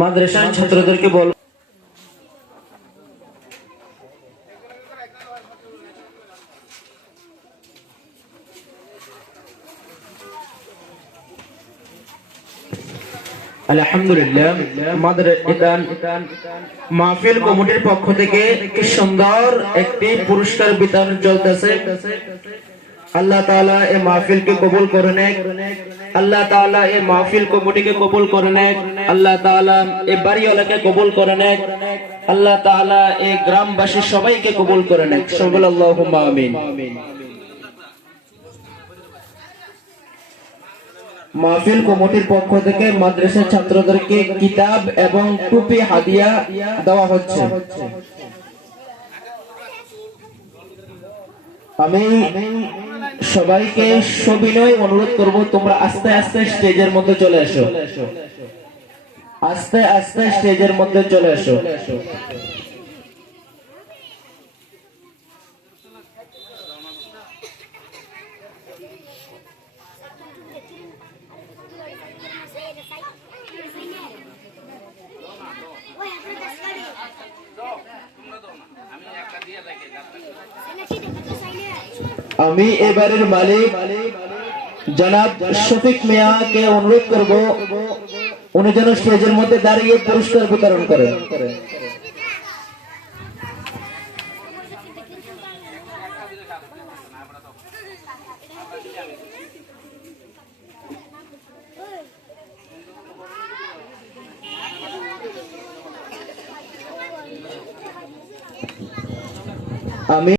মাদ্রাসার ছাত্রদেরকে বল আলহামদুলিল্লাহ মাহফিল কমিটির পক্ষ থেকে কি সুন্দর একটি পুরস্কার বিতরণ চলতেছে। আল্লাহ তাআলা এই মাহফিলকে কবুল করে নেক। আল্লাহ তাআলা এই মাহফিল কমিটিকে কবুল করে নেক। আল্লাহ তাআলা এই বাড়িওয়ালাকে কবুল করে নেক। আল্লাহ তাআলা এই গ্রামবাসী সবাইকে কবুল করে নেক। সকল আল্লাহুম্মা আমিন। মাহফিল কমিটির পক্ষ থেকে মাদ্রাসার ছাত্রদেরকে কিতাব এবং টুপি হাদিয়া দেওয়া হচ্ছে। আমি সবাইকে সবিনয় অনুরোধ করব, তোমরা আস্তে আস্তে স্টেজের মধ্যে চলে এসো। আস্তে আস্তে স্টেজের মধ্যে চলে এসো। আমি এবারের মালিক জনাব শফিক মিয়াকে অনুরোধ করব, উনি যেন স্টেজের মধ্যে দাঁড়িয়ে পুরস্কার বিতরণ করেন। আমি